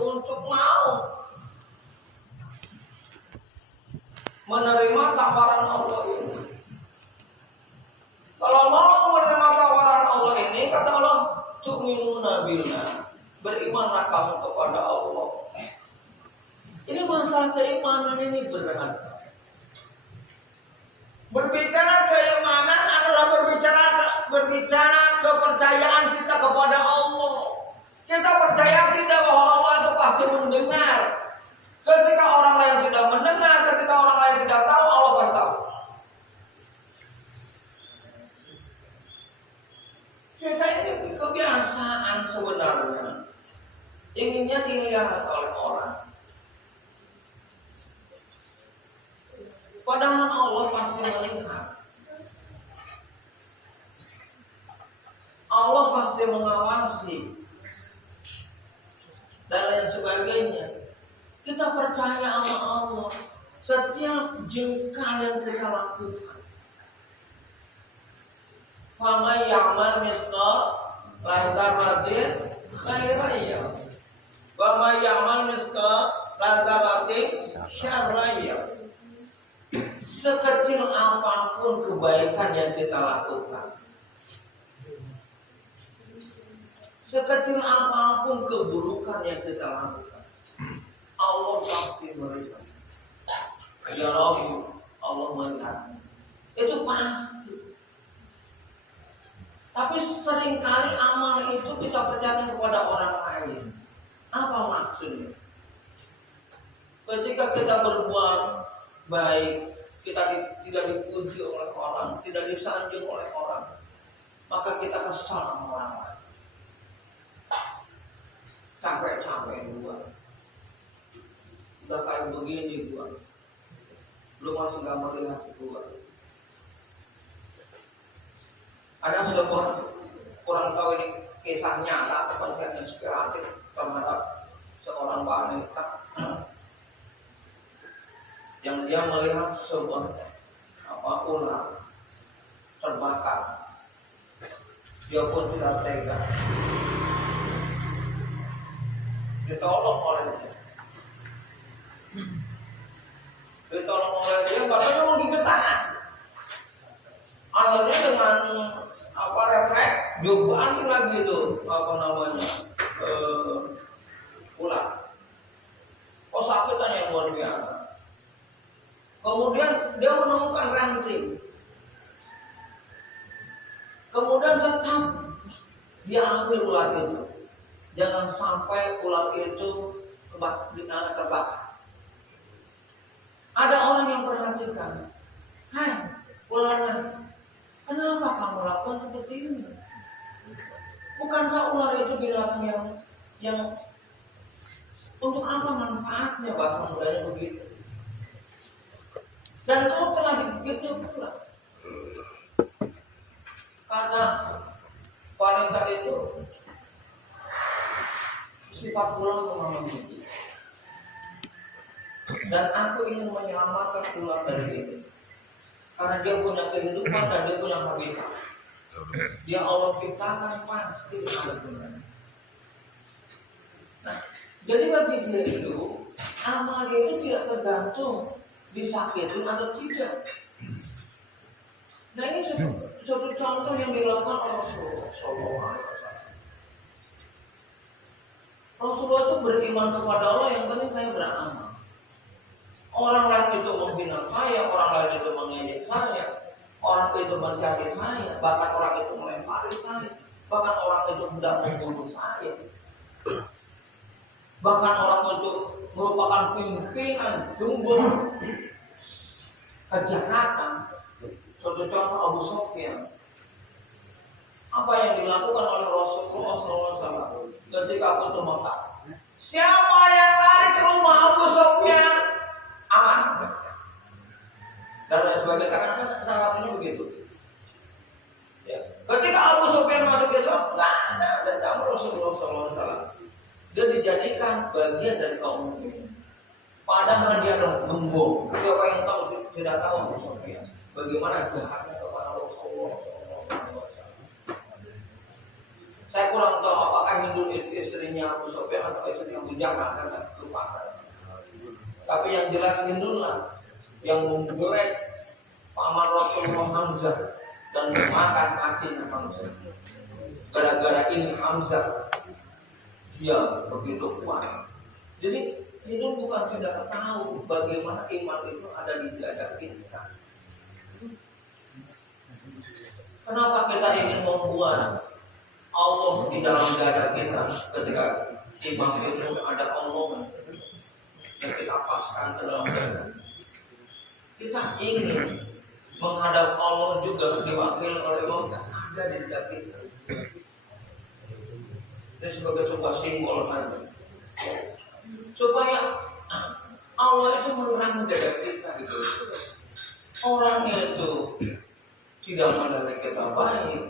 untuk mau menerima tawaran Allah ini. Kalau mau menerima tawaran Allah ini, kata Allah, tu'minuna billah, berimanlah kamu kepada Allah. Ini masalah keimanan ini berat. Berbicara keimanan adalah berbicara kepercayaan kita kepada Allah. Kita percaya tidak bahwa Allah itu pasti mendengar. Ketika orang lain tidak mendengar, ketika orang lain tidak tahu, Allah pasti tahu. Kita ini kebiasaan sebenarnya, inginnya dilihat oleh orang. Padahal Allah pasti melihat. Allah pasti mengawasi dan lain sebagainya. Kita percaya sama Allah setiap jengkal yang kita lakukan. Fama ya'mal misqal dzarratin khairan yara. Wa may ya'mal misqal dzarratin syarran yara. Sekecil apapun kebaikan yang kita lakukan, sekecil apapun keburukan yang kita lakukan, Allah pasti melihat. Ya Rabbi, Allah melihat. Itu pasti. Tapi seringkali amal itu kita percayakan kepada orang lain. Apa maksudnya? Ketika kita berbuat baik, kita tidak dipuji oleh orang, tidak disanjung oleh orang, maka kita kesal sama orang lain. Capek-capek gua, udah kayak begini gua, lu masih gak melihat gua. Ada sebuah, kurang tahu ini kisah nyata atau kisah inspiratif terhadap seorang wanita yang dia melihat sebuah ular terbakar. Dia pun tidak tega, ditolong oleh dia. Katanya mau digetaran. Akhirnya dengan refleks dia banting lagi itu ular. Kok sakitnya yang luar biasa. Kemudian dia menemukan ranting. Kemudian tetap dia ambil ular itu. Jangan sampai ular itu terbakar. Ada orang yang perhatikan. Hai, ularnya, kenapa kamu lakukan seperti ini? Bukankah ular itu binatang yang untuk apa manfaatnya, bahasa mudanya begitu? Dan kau telah digigitnya pula. Karena wanita itu sifat ular menggigit. Dan aku ingin menyelamatkan ular dari itu. Karena dia punya kehidupan dan dia punya habitat. Dia Allah ciptakan pasti ada gunanya. Nah, jadi bagi dia itu, amal dia itu tidak tergantung disakitin atau tidak. Nah, ini suatu contoh yang dilakukan oleh Rasulullah. Rasulullah itu beriman kepada Allah, yang penting saya beramal. Orang lain itu menghina saya, orang lain itu mengejek saya, orang itu mencaci saya, bahkan orang itu melempari saya, bahkan orang itu hendak membunuh saya, bahkan orang itu merupakan pimpinan gembong kejahatan. Suatu contoh Abu Sufyan. Apa yang dilakukan oleh Rasulullah SAW ketika aku Mekah? Siapa yang lari ke rumah Abu Sufyan aman. Dan lain sebagainya. Kadang-kadang kita lakukannya begitu. Ya. Ketika Abu Sufyan masuk Islam, nggak ada dendam Rasulullah SAW. Dia dijadikan bagian dari kaum mukminin. Padahal dia adalah gembong. Siapa yang tahu tidak tahu Abu Sufyan bagaimana jahatnya kepada Rasulullah SAW. Saya kurang tahu apakah Hindu itu istrinya Abu Sufyan atau istrinya Abu jangan lupakan. Tapi yang jelas Hindunlah yang menggoreng paman Rasulullah Hamzah dan memakan kakinya Hamzah. Gara-gara ini Hamzah dia begitu kuat. Jadi Hindun bukan tidak tahu bagaimana iman itu ada di dada kita. Kenapa kita ingin membuat Allah di dalam dada kita ketika iman itu ada Allah yang kita paskan ke dalam dada. Kita ingin menghadap Allah juga diwakili oleh Allah yang ada di dada kita. Ini sebagai sebuah simbol saja. Supaya Allah itu menerangi dada kita gitu. Orang itu tidak menilai kita baik,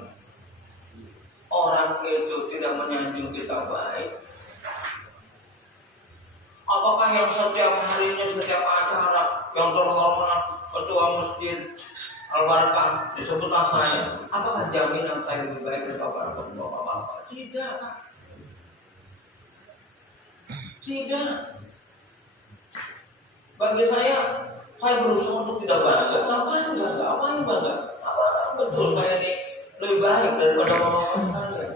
orang itu tidak menyanjung kita baik. Apakah yang setiap harinya, setiap acara yang terhormat ketua masjid Al-Barakah disebutlah saya, apakah jaminan saya lebih baik daripada bapak-bapak? Tidak. Tidak. Bagi saya berusaha untuk tidak bangga. Ngapain bangga? Apain bangga? Apa betul saya ini lebih baik daripada orang saya?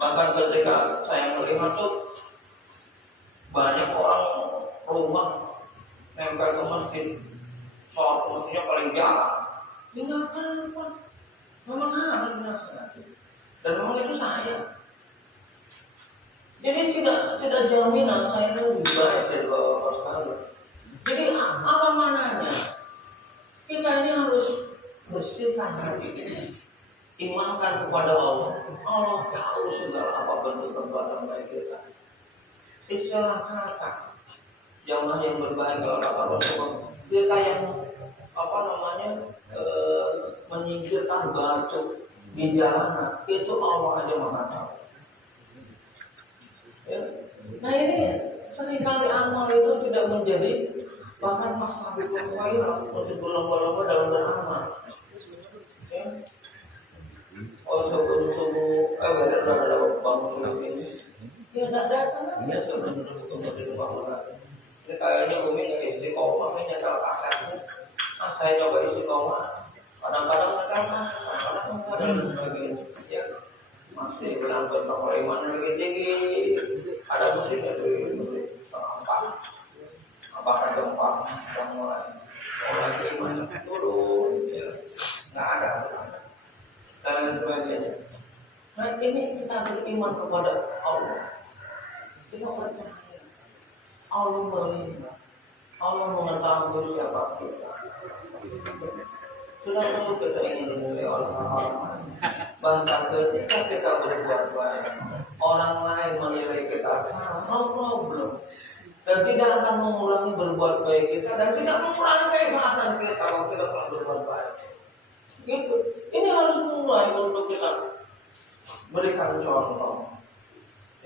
Bahkan ketika saya melihat tuh banyak orang rumah nempel ke masjid, sholat ke masjidnya paling jauh. Tinggalkan apa? Memang harus tinggalkan. Dan memang itu saya. Jadi tidak jaminan saya lebih baik dari bapak sekali. Jadi apa mananya? Kita ini harus bersihkan hati kita, imankan kepada Allah. Allah tahu segala apa bentuk perbuatan baik kita. Istilah kata jamaah yang berbaik kalau kata Rasulullah, kita yang menyingkirkan batu di jalanan itu Allah aja maha tahu. Ya. Nah ini seringkali amal itu tidak menjadi bahkan pas sampai berkhairan untuk berlomba-lomba dalam beramal. Ya. Oh subuh udah ada bangun ini. Ya tidak datang. Ya sudah untuk bangun lagi. Ini kayaknya Umi nggak istiqomah ini salah kasarnya. Saya coba istiqomah. Kadang-kadang kadang-kadang begini. Ya masih berangkat nomor iman lagi tinggi. Ada musiknya musik apakah gempa yang mulai iman turun ya nggak ada dan lain sebagainya. Nah ini kita beriman kepada Allah, kita percaya Allah melihat, Allah mengetahui siapa kita. Sudah tahu kita ingin dimuliakan oleh orang. Bahkan ketika kita berbuat baik, orang lain menilai kita no problem, dan tidak akan mengurangi berbuat baik kita dan tidak mengurangi keikhlasan kita kalau kita telah berbuat baik. Gitu. Ini harus mulai untuk kita berikan contoh.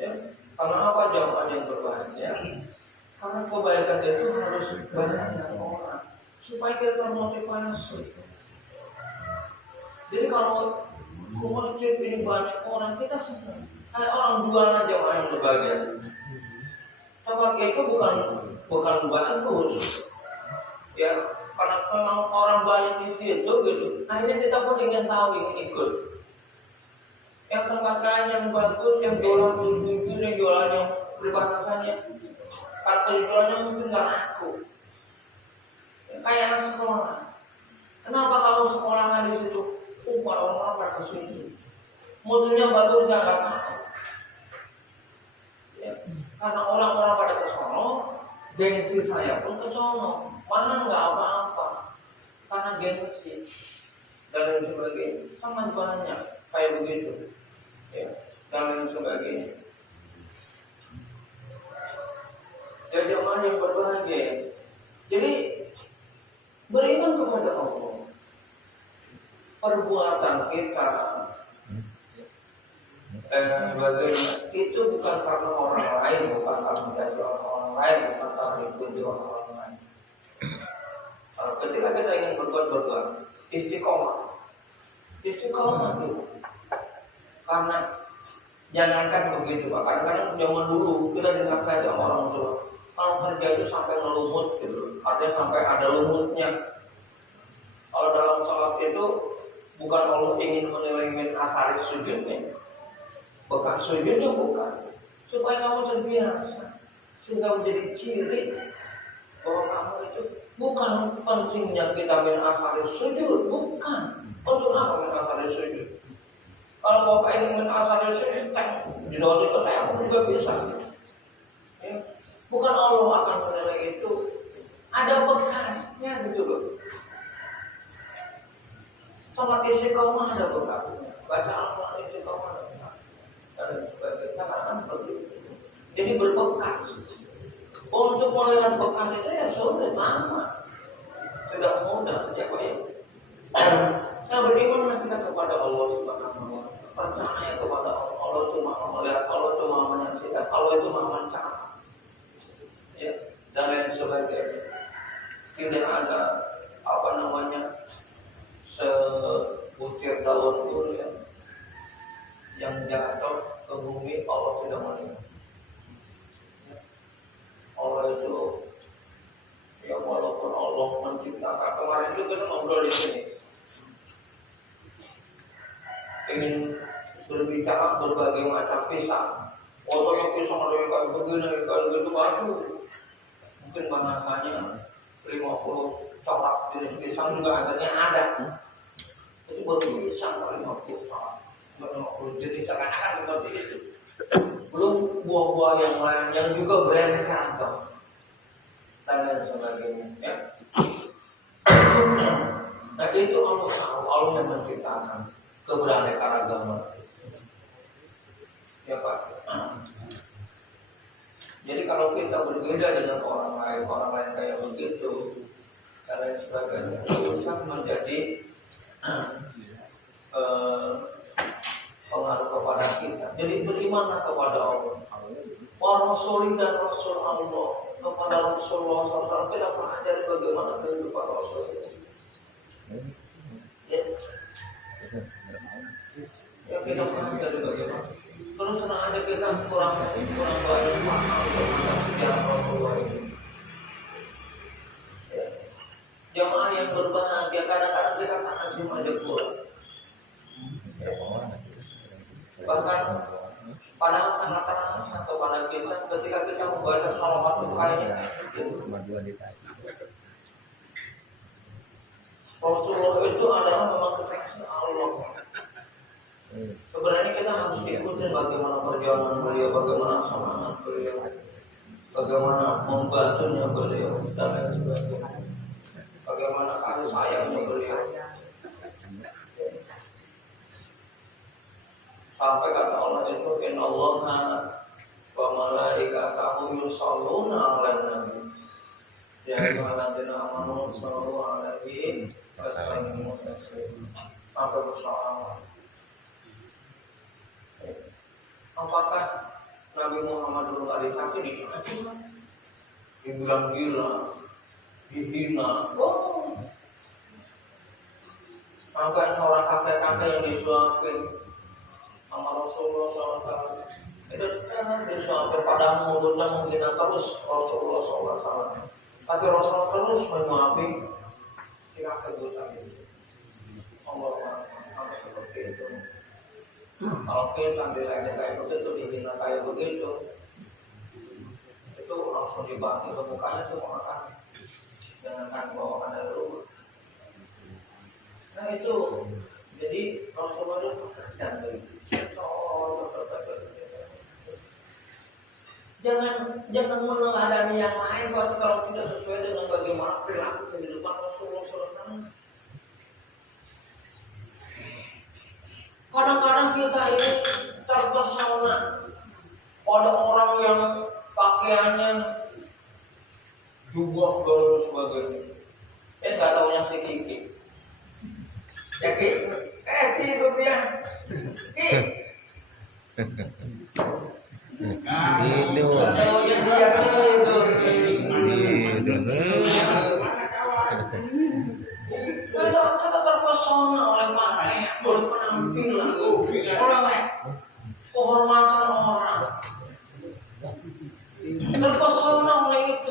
Ya. Karena apa jawaban yang berbahagia? Karena kebaikan itu harus banyak orang supaya kita termotivasi. Jadi kalau masjid ini banyak orang, kita senang. Kayak orang jualan aja yang berbahagia. Tempat itu bukan bagus. Ya, karena memang orang banyak di situ gitu. Akhirnya kita pun ingin tahu, ingin ikut. Yang tempat lain yang bagus, yang jualan jujur, yang jualan yang berbatasannya. Kalau jualannya mungkin nggak laku. Kayak anak sekolah. Kenapa kamu sekolah kan di situ? Orang-orang pada kesini. Mutunya bagus nggak apa-apa. Ya. Karena orang-orang pada kesono, gengsi saya pun kesono. Mana nggak apa-apa. Karena gengsi dan lain sebagainya. Sama banyak kayak begitu. Ya. Dan lain sebagainya. Jadi orang yang berbahagia. Jadi beriman kepada Allah. Perbuatan kita sebagainya itu bukan karena orang lain, bukan karena menjadi orang lain, bukan karena dipuji orang lain. Kalau ketika kita ingin berbuat istiqomah itu. Karena jangankan begitu, Pak. Kadang-kadang zaman dulu kita dengar saja orang Kalau kerja itu sampai ngelumut gitu, artinya sampai ada lumutnya. Kalau dalam sholat itu bukan Allah ingin menilai asari sujudnya, bekas sujudnya bukan, supaya kamu terbiasa, sehingga menjadi ciri bahwa kamu itu bukan pentingnya kita asari sujud, bukan. Untuk apa asari sujud? Kalau bapak ingin asari sujud, di dalam itu aku juga bisa. Ya. Bukan Allah akan menilai itu, ada bekasnya gitu loh. Sholat istiqomah ada bekasnya, baca Al-Quran istiqomah ada bekas, dan sebagainya kan seperti itu. Jadi berbekas. Untuk melihat bekas itu ya sudah sama, tidak mudah ya Pak ya. Nah beriman kita kepada Allah Subhanahu wa Ta'ala, percaya kepada Allah. Allah itu maha melihat, Allah itu maha menyaksikan, Allah itu maha mencatat. Ya, dan lain sebagainya. Tidak ada apa namanya sebutir daun durian yang jatuh ke bumi Allah tidak melihat. Ya. Allah itu ya walaupun Allah menciptakan, kemarin itu kita ngobrol di sini, ingin berbicara berbagai macam pisang. Fotonya pisang ada yang kayak begini, kayak gitu baju. Mungkin bahasanya 50 coklat jenis pisang juga akhirnya ada. Itu baru pisang 50 coklat, 50 jenis akan seperti itu. Belum buah-buah yang lain yang juga beraneka dan lain sebagainya. Ya. Nah itu Allah tahu, Allah yang menciptakan keberaneka-ragaman. Ya Pak. Jadi kalau kita berbeda dengan orang lain kayak begitu dan lain sebagainya, itu bisa menjadi pengaruh kepada kita. Jadi berimanlah kepada Allah. Wa Rasul dan Rasul Allah, kepada Rasulullah SAW kita pelajari bagaimana kehidupan Rasul. Ya kita pelajari bagaimana. Terus senang ada kita kurang banyak paham tentang sejarah Rasulullah ini. Ya. Jamaah yang berbahagia kadang-kadang kita tak asing aja kurang. Ya. Bahkan padahal sangat terasa kepada kita ketika kita membaca salawat Tuhan. Rasulullah itu adalah memang kekasih Allah. Sebenarnya kita harus ikutin bagaimana perjalanan beliau, bagaimana semangat beliau, bagaimana membantunya beliau dan lain sebagainya, bagaimana kasih sayangnya beliau. Sampai kata Allah itu, Innallaha wa malaikatahu yusholluna 'alan nabi. Ya ayyuhalladzina amanu shollu 'alaihi wa sallimu taslima. Sampai bersalawat. Apakah Nabi Muhammad dulu tadi kaki dicaci, dibilang gila, dihina? Oh, sampai seorang kakek-kakek yang disuapin sama Rasulullah SAW itu disuapin pada mulutnya menghina terus Rasulullah SAW. Tapi Rasulullah terus menyuapi si kakek buta itu. Allah sampai seperti itu. Kalau kita nilainya kayak begitu, dihina kayak begitu, itu langsung dibantu ke mukanya semua kan, jangan bawakan dari rumah. Nah itu, jadi Rasulullah itu pekerjaan begitu. Jangan meneladani yang lain kalau tidak sesuai dengan bagaimana perilaku kehidupan Rasulullah SAW. Kadang-kadang kita ini terpesona pada orang yang pakaiannya jubah dan sebagainya. Nggak tahunya si Kiki. Ya Ki itu dia. Ki. Itu. Nggak tahunya dia itu. Kita terpesona oleh pakaian, oleh penampilan, oleh kehormatan orang. Terpesona oleh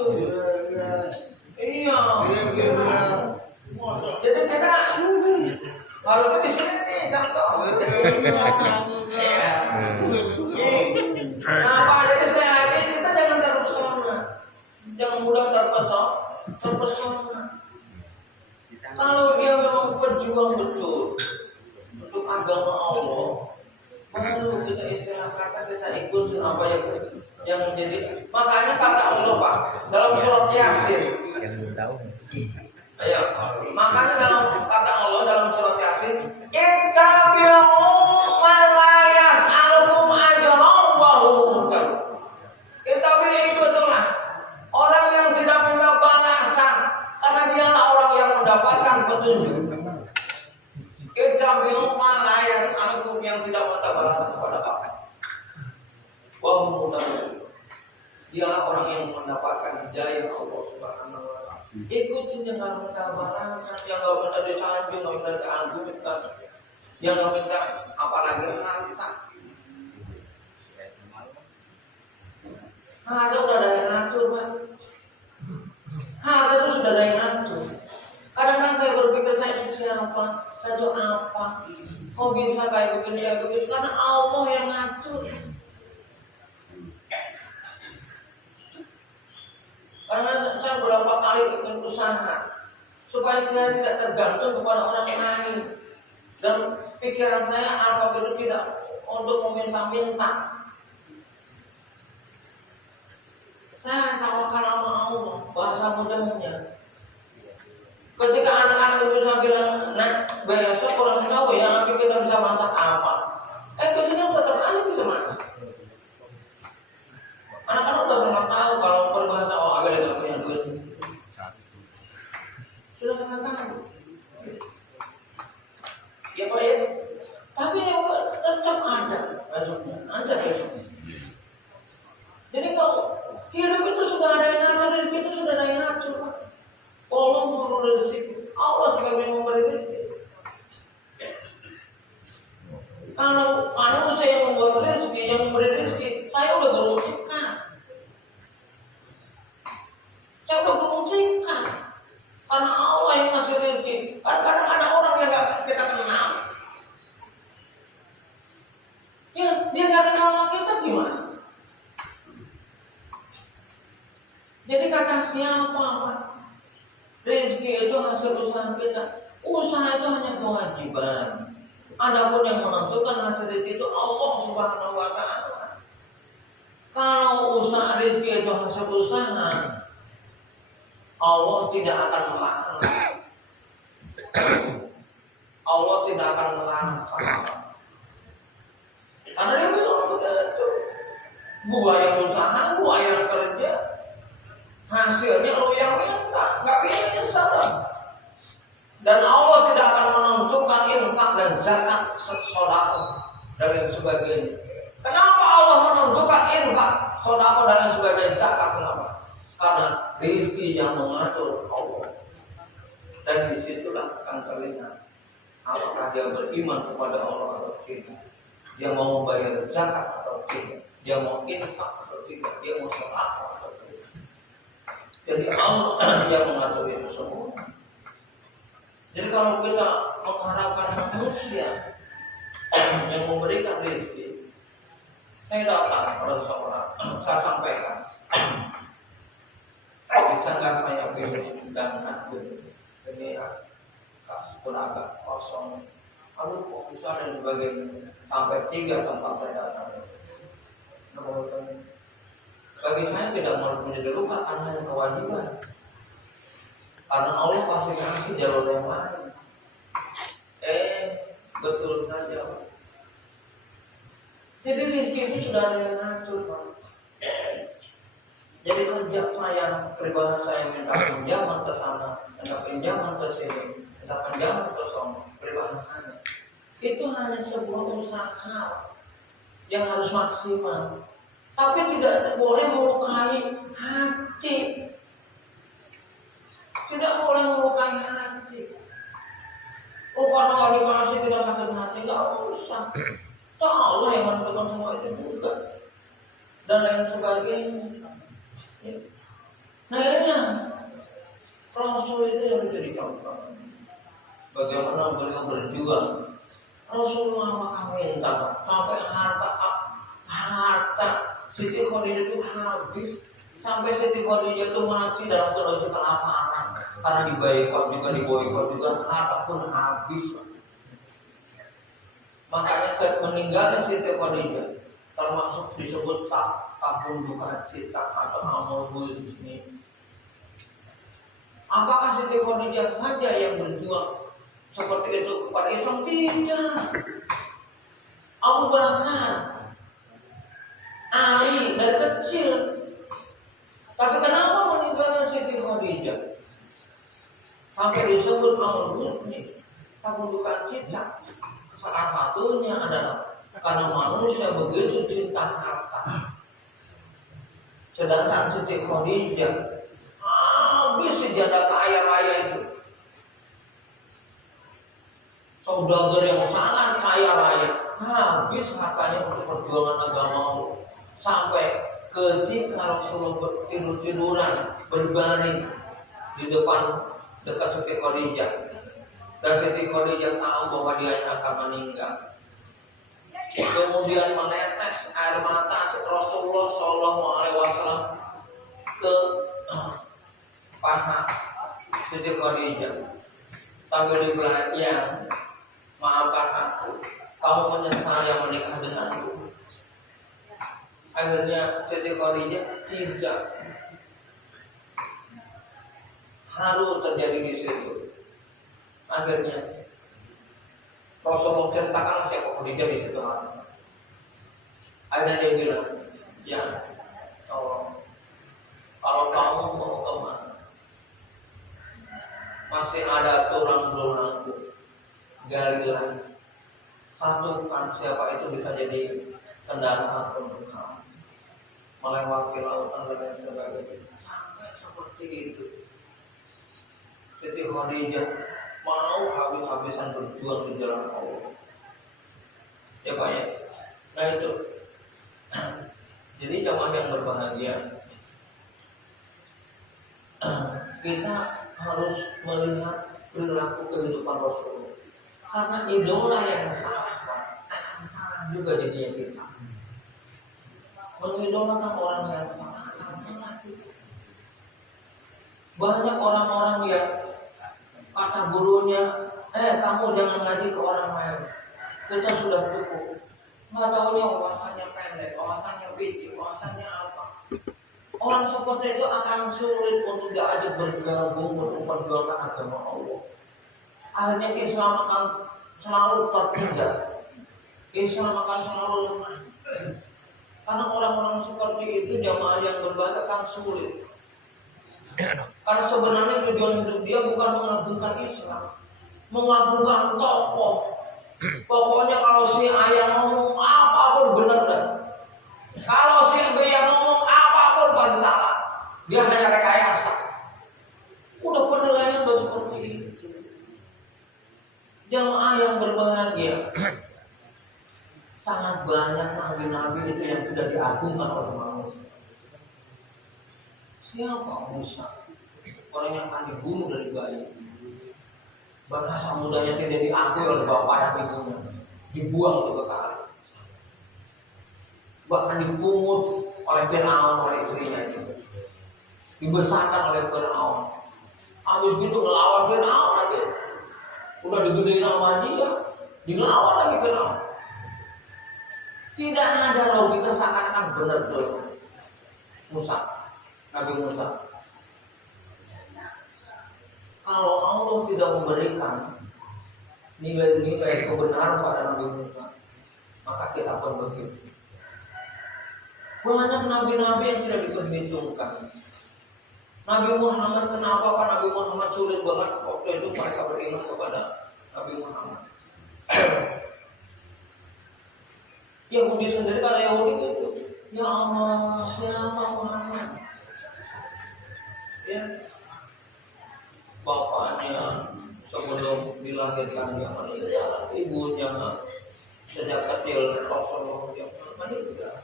Makanya kata Allah Pak dalam surat Yasin. Ayo, makanya dalam kata Allah dalam surat Yasin, ittabi'u man la yas'alukum ajran wa hum muhtadun. Ittabi'u itu adalah orang yang tidak minta balasan karena dialah orang yang mendapatkan petunjuk. Ittabi'u man la yas'alukum yang tidak minta balasan kepada Allah. Wa hum muhtadun. Dialah orang yang mendapatkan hidayah Allah Subhanahu wa taala. Ikutin yang nggak minta balasan, yang nggak minta disanjung, nggak minta dianggurkan, yang nggak minta apalagi harta. Harta udah ada yang ngatur, Pak. Harta itu sudah ada yang ngatur. Kadang-kadang saya berpikir saya siapa, saya itu apa, kok bisa kayak begini, karena Allah yang ngatur. Karena saya berapa kali bikin usaha supaya saya tidak tergantung kepada orang lain dan pikiran saya apapun itu tidak untuk meminta-minta. Saya tawakal sama Allah, bahasa mudahnya. Ketika anak-anak itu bisa bilang, nah besok kurang tahu ya, nanti kita bisa masak apa. Biasanya tetap aja bisa masak. Anak-anak udah pernah tahu kalau berbahasa agak tidak punya duit. Sudah pernah tahu. Ya Pak ya. Tapi yang tetap ada besoknya, ada besoknya. Jadi kalau hidup itu sudah ada yang ngatur, rezeki itu sudah ada yang ngatur. Allah memberi rezeki, Allah juga yang memberi rezeki. Kalau manusia yang membuat rezeki, yang memberi rezeki, saya udah berusaha. Saya udah berusaha. Karena Allah yang ngasih rezeki. Kadang-kadang ada orang yang gak kita kenal. Ya, dia gak kenal sama kita gimana? Jadi kata siapa? Rezeki itu hasil usaha kita. Usaha itu hanya kewajiban. Adapun yang menentukan hasil rezeki itu Allah Subhanahu wa taala. Kalau usaha rezeki itu hasil usaha, Allah tidak akan melarang. Allah tidak akan melarang. Karena dia bilang begitu. Gua yang usaha, gua yang kerja. Hasilnya lu yang minta, nggak bisa salah. Dan Allah tidak akan menentukan infak dan zakat sedekah dan lain sebagainya. Kenapa Allah menentukan infak, sedekah dan lain sebagainya zakat? Kenapa? Karena rezeki yang mengatur Allah. Dan disitulah akan terlihat apakah dia beriman kepada Allah atau tidak. Dia mau membayar zakat atau tidak. Dia mau infak atau tidak. Dia mau sedekah atau tidak. Jadi Allah yang mengatur itu semua. Jadi kalau kita mengharapkan manusia yang memberikan rezeki, saya datang pada seorang, saya sampaikan, kita nggak kayak pilih dan akun, ini pun agak kosong, lalu kok bisa dan sebagainya, sampai 3 tempat saya datang. Bagi saya tidak menjadi luka karena hanya kewajiban. Karena Allah pasti kasih jalur yang lain. Betul saja. Jadi rezeki itu sudah ada yang ngatur, Pak. Jadi kerja saya, pribadi saya minta pinjaman ke sana, minta pinjaman ke sini, minta pinjaman ke sana, pribadi saya. Itu hanya sebuah usaha yang harus maksimal. Tapi tidak boleh melukai hati. Tidak boleh melukai hati. Karena kalau dikasih kita sakit hati, nggak usah. Allah yang menentukan semua itu juga. Dan lain sebagainya. Nah akhirnya Rasul itu yang menjadi contoh. Bagaimana beliau berjuang. Rasulullah maka minta sampai harta Siti Khadijah itu habis. Sampai Siti Khadijah itu mati dalam kondisi kelaparan. Karena diboikot juga harta pun habis. Makanya meninggalnya Siti Khadijah termasuk disebut tahun duka cita atau bagus ini. Apakah Siti Khadijah saja yang berjuang seperti itu kepada Islam? Tidak. Abu Bakar, Ali dari kecil. Tapi kenapa meninggalnya Siti Khadijah? Sampai disebut Al-Husni, bukan cita. Salah satunya adalah karena manusia begitu cinta harta. Sedangkan Siti Khadijah habis sejadah kaya raya itu. Saudagar yang sangat kaya raya, habis hartanya untuk perjuangan agama. Sampai ketika Rasulullah tidur-tiduran berbaring di depan dekat Siti Khadijah, dan Siti Khadijah tahu bahwa dia akan meninggal. Kemudian menetes air mata Rasulullah Shallallahu Alaihi Wasallam ke paha Siti Khadijah sambil dibilang, "Ya, maafkan aku, kamu menyesal yang menikah denganku." Akhirnya Siti Khadijah tidak. Haru terjadi di situ. Akhirnya Rasulullah ceritakan siapa Khadijah di situ. Akhirnya dia bilang, "Ya, tolong, kalau kamu mau kemana, masih ada tulang belulangku, galilah, satukan siapa itu bisa jadi kendaraan untuk kamu melewati lautan dan sebagainya." Sampai seperti itu Siti Khadijah mau habis-habisan berjuang di jalan Allah. Ya Pak ya. Nah itu. Jadi jamaah yang berbahagia, kita harus melihat perilaku kehidupan Rasulullah. Karena idola yang salah juga jadinya kita. Mengidolakan orang yang salah. Banyak orang-orang yang kata gurunya, kamu jangan ngaji ke orang lain, kita sudah cukup. Nggak tahunya wawasannya pendek, wawasannya picik, wawasannya apa. Orang seperti itu akan sulit untuk diajak bergabung untuk memperjuangkan agama Allah. Akhirnya Islam akan selalu tertinggal, Islam akan selalu lemah. Karena orang-orang seperti itu jamaah yang berbahagia akan sulit. Karena sebenarnya tujuan hidup dia bukan mengagungkan Islam, mengagungkan tokoh. Pokoknya kalau si ayah ngomong apapun benar dah. Kalau si ibu yang ngomong apapun pasti salah. Dia hanya rekayasa. Udah penilaian udah seperti itu. Jamaah yang berbahagia, sangat banyak nabi-nabi itu yang sudah diagungkan oleh manusia. Siapa Musa? Orang yang akan dibunuh dari bayi. Bahasa mudanya tidak diakui oleh bapak dan ibunya, dibuang ke kali. Bahkan dipungut oleh Fir'aun, oleh istrinya itu. Dibesarkan oleh Fir'aun. Habis gitu ngelawan Fir'aun lagi. Udah digedein sama dia, dilawan lagi Fir'aun. Tidak ada logika seakan-akan benar tuh Musa, Nabi Musa. Kalau Allah tidak memberikan nilai-nilai kebenaran pada Nabi Musa, maka kita pun begitu. Banyak nabi-nabi yang tidak diperhitungkan. Nabi Muhammad, kenapa Pak Nabi Muhammad sulit banget waktu itu mereka beriman kepada Nabi Muhammad? Yahudi sendiri, karena Yahudi itu, ya Allah, siapa Muhammad? Ya, bapaknya sebelum dilahirkan dia meninggal, ibunya sejak kecil Rasulullah yang meninggal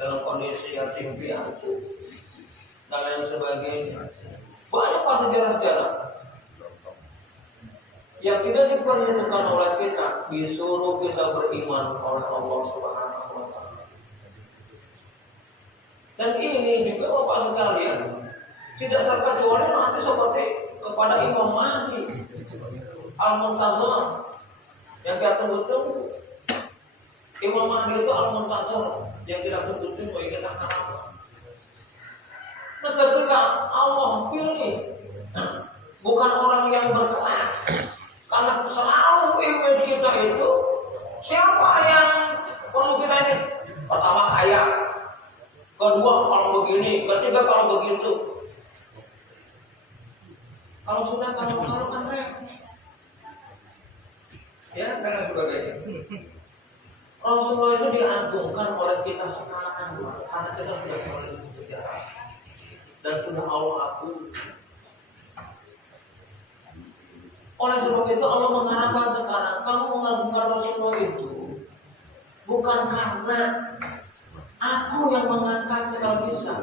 dalam kondisi yatim piatu dan lain sebagainya. Banyak pada jalan-jalan yang tidak diperhitungkan oleh kita, disuruh kita beriman oleh Allah Subhanahu wa Ta'ala. Dan ini juga Bapak sekalian, tidak terkecuali nanti seperti kepada Imam Mahdi Al-Muntazir yang kita tunggu-tunggu. Imam Mahdi itu Al-Muntazir yang kita tunggu-tunggu, yang kita harapkan. ketika Allah pilih bukan orang yang berkelas, karena selalu image kita itu siapa yang perlu kita ini? Pertama kaya, kedua kalau begini, ketiga kalau begitu. Kalau sudah kalau kan ya dan sebagainya. Rasulullah itu diagungkan oleh kita sekarang karena kita sudah mulai berbicara dan sudah Allah akui. Oleh sebab itu Allah mengharapkan sekarang kamu mengagungkan Rasulullah itu bukan karena aku yang mengangkat kita bisa,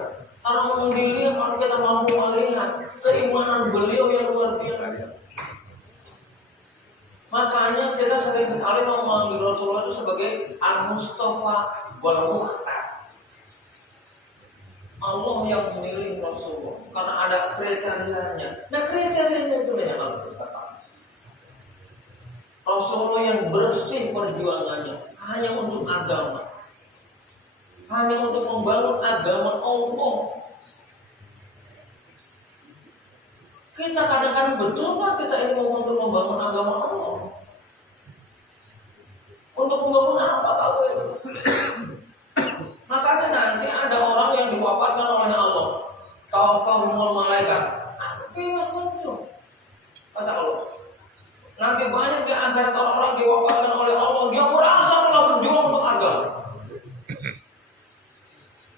karena dilihat kalau kita mampu melihat keimanan beliau yang luar biasa. Makanya kita sering kali memanggil Rasulullah itu sebagai Al-Mustafa wal Mukhtar. Allah yang memilih Rasulullah karena ada kriterianya. Nah kriterianya itu yang harus dikatakan. Rasulullah yang bersih perjuangannya hanya untuk agama, hanya untuk membangun agama Allah. Kita kadang-kadang betul Pak kita ini mau untuk membangun agama Allah. Untuk membangun apa tahu itu? Makanya nanti ada orang yang diwafatkan oleh Allah. Tawaffahumul malaikat. Firman muncul. Kata Allah. Nanti banyak di antara orang-orang diwafatkan oleh Allah. Dia merasa telah berjuang untuk agama.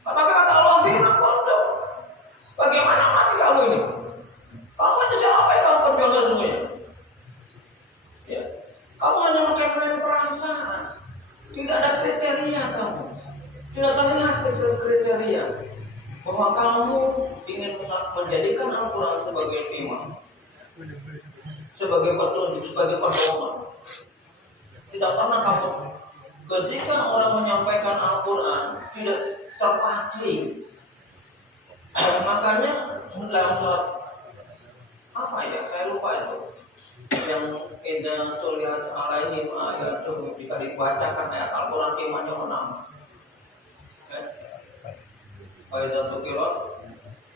Tetapi kata Allah firman muncul. Bagaimana mati kamu ini? Kamu itu siapa yang kamu perjuangkan semuanya? Ya. Kamu hanya main perasaan. Tidak ada kriteria kamu. Tidak terlihat kriteria bahwa kamu ingin menjadikan Al-Quran sebagai imam, sebagai petunjuk, sebagai pedoman. Tidak pernah kamu ketika orang menyampaikan Al-Quran tidak terpacu. Makanya dalam surat apa ya? Saya lupa itu. Yang idza tuliyat alaihim ayatuhu, jika dibacakan ayat Al-Quran imannya menambah. Idza tukirat,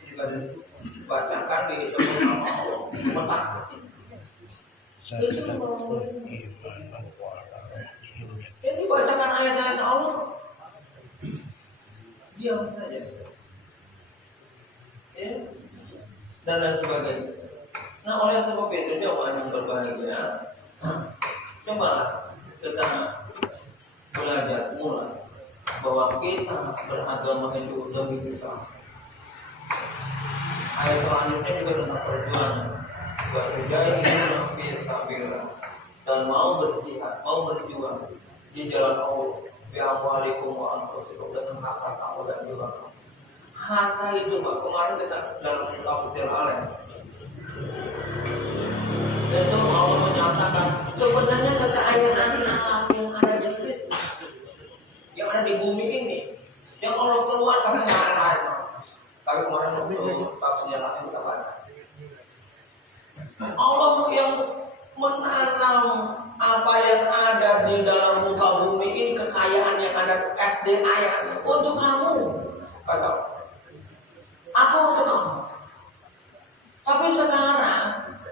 jika dibacakan di sebelum Allah mentakuti. Jadi bacakan ayat-ayat Allah diam saja. Ya. Dan lain sebagainya. Nah oleh sebab itu jemaah yang berbahagia, cobalah kita belajar mulai bahwa kita beragama itu demi kita. Ayat selanjutnya juga tentang perjuangan. Berjaya fi sabilillah dan mau berjihad, mau berjuang di jalan Allah. Bi amwalikum wa anfusikum, dengan harta kamu dan juga harta itu Pak, kemarin kita dalam tafsir Al-Alam itu Allah menyatakan sebenarnya kekayaan yang ada di situ, yang ada di bumi ini, yang Allah keluarkan yang lain. Tapi kemarin waktu penjelasan kita baca, Allah yang menanam apa yang ada di dalam muka bumi ini, kekayaan yang ada SDA untuk kamu, kata apa untuk kamu. Tapi sekarang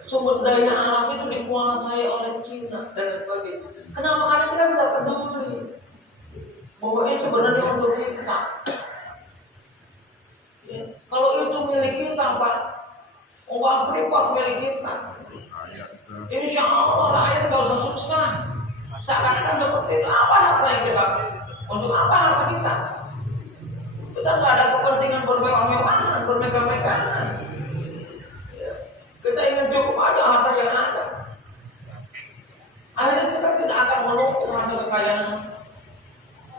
sumber daya alam itu dikuasai oleh Cina dan sebagainya. Kenapa? Karena kita tidak peduli bahwa ini sebenarnya untuk kita. Ya. Kalau itu milik kita, Pak, uang privat milik kita. Insya Allah rakyat nggak usah susah. Seakan-akan seperti itu. Apa harta yang kita? Untuk apa harta kita? Kita nggak ada kepentingan bermewah-mewahan, bermegah-megahan. Kita ingin cukup ada harta yang ada. Akhirnya kita tidak akan menumpuk harta kekayaan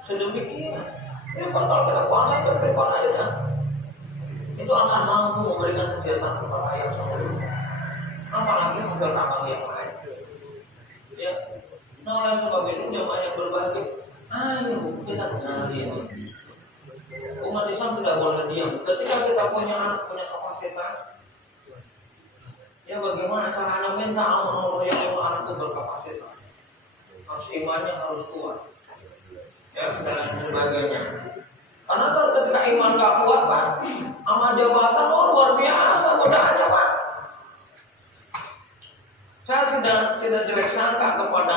sedemikian. Ya kalau kita kuangan berprivat aja, itu akan mampu memberikan kesejahteraan kepada rakyat seluruh. Apalagi modal tambang yang lain. Ya, nah oleh sebab itu jemaah yang berbahagia, ayo kita cari. Umat Islam tidak boleh diam. Ketika kita punya anak, punya kapasitas, ya bagaimana caranya minta Allah yang anak itu berkapasitas, harus imannya harus kuat, ya dan sebagainya. Karena kalau ketika iman gak kuat Pak, sama jabatan luar biasa godaannya Pak. Saya tidak jelek sangka kepada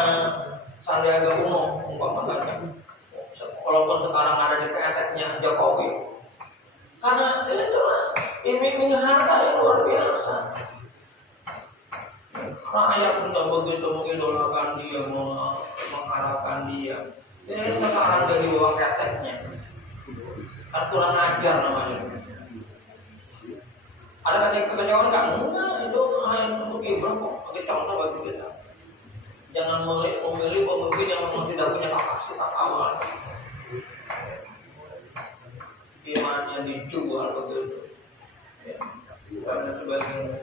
Sandiaga Uno umpamanya. Walaupun sekarang ada di keeteknya Jokowi. Karena itulah iming-iming harta yang luar biasa. Rakyat sudah begitu mengidolakan dia, mengharapkan dia. Jadi sekarang dia di bawah keteknya. Kan kurang ajar namanya. Ada kekecewaan nggak? Enggak, itu hanya untuk ibadah kok. Bagi contoh bagi kita. Jangan memilih pemimpin yang memang tidak punya kapasitas awal. Imannya dijual begitu. Ya, dan sebagainya.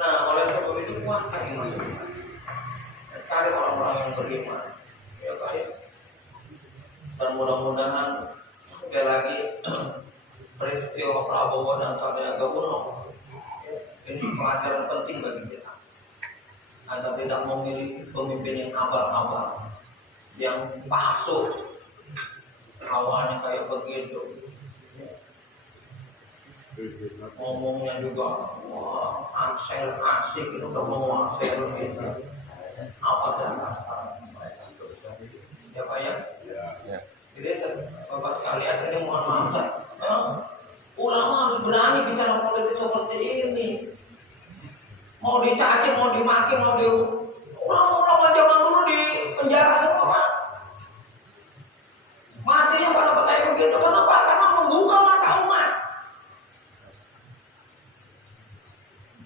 Nah, oleh sebab itu kuatkan iman. Cari orang-orang yang beriman. Ya kayak. Dan mudah-mudahan sekali lagi peristiwa Prabowo dan Sandiaga Uno ini pelajaran penting bagi kita agar tidak memilih pemimpin yang abal-abal, yang palsu, awalnya kayak begitu, ngomongnya juga wah asik itu semua asik gitu, apa dan ya Pak ya. Jadi Bapak sekalian ini mohon maaf, ulama harus berani bicara politik seperti ini. Mau dicaci, mau dimaki, mau di ulama-ulama zaman dulu di penjara semua Pak. Matinya pada kayak begitu kenapa? Karena membuka mata umat.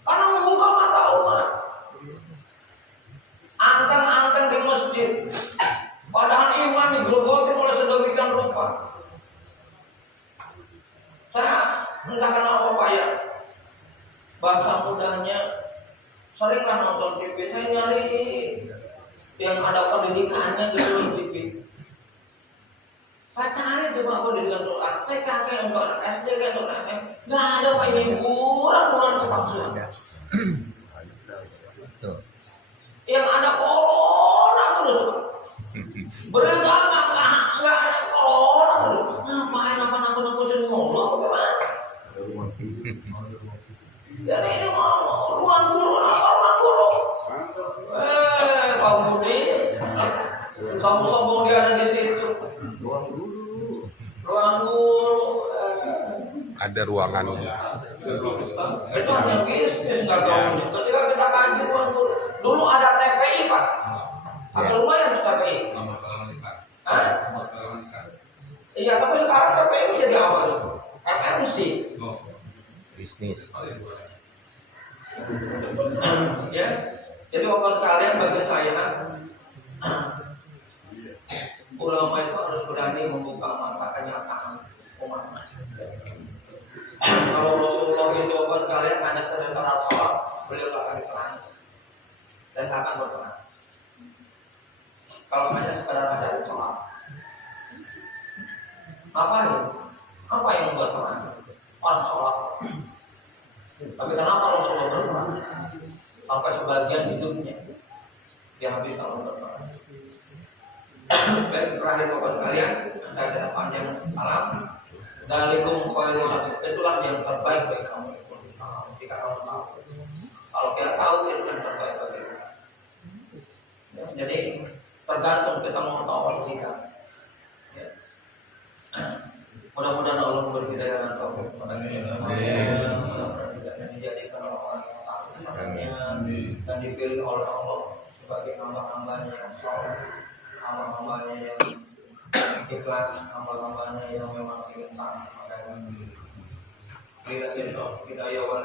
Karena membuka mata umat. Angkan-angkan di masjid. Padahal iman digerogotin oleh sedemikian rupa. Saya entah kenapa Pak ya, bahasa mudahnya seringlah nonton TV, saya nyari yang ada pendidikannya di TV. Saya cari juga pendidikan Quran, saya kakek untuk SD, untuk SMP, nggak ada Pak ini bulan kepaksuan. Yang ada corona terus Pak. Beragam nggak ada corona terus. Ngapain apa nakut-nakutin ngomong bagaimana? Jadi ini ngomong ruang guru apa ruang guru? Pak Budi, kamu sombong dia ada di situ. Ruang guru. Ada ruangannya. Itu hanya bisnis nggak gaulnya. Ketika kita kaji ruang guru, dulu ada TPI Pak. Agak lumayan TPI. Hah? Iya, tapi sekarang TPI jadi apa itu? FMC. Bisnis. Ya, jadi bapak sekalian bagi saya, ulama itu harus berani membuka mata kenyataan umat. Kalau Rasulullah itu bapak sekalian hanya sebentar sholat, beliau akan diperangi dan akan berperang. Kalau hanya sekedar baca sholat, ngapain? Apa yang membuat perang? Orang sholat. Tapi kenapa Rasulullah berperang? Sampai sebagian hidupnya dihabiskan untuk berperang. Dan terakhir bapak sekalian, saya tidak panjang salam. Dalikum khairul lakum, itulah yang terbaik bagi kamu. Jika kamu tahu, kalau kita tahu itu yang terbaik bagi kita. Ya, jadi tergantung kita mau tahu atau tidak. Ya. Mudah-mudahan Allah memberi kita dengan taufik. Mudah-mudahan dijadikan orang yang taat dan dipilih oleh Allah sebagai hamba-hambanya yang saleh, hamba-hambanya yang ikhlas, hamba-hambanya yang memang ingin taat. Bila kita wal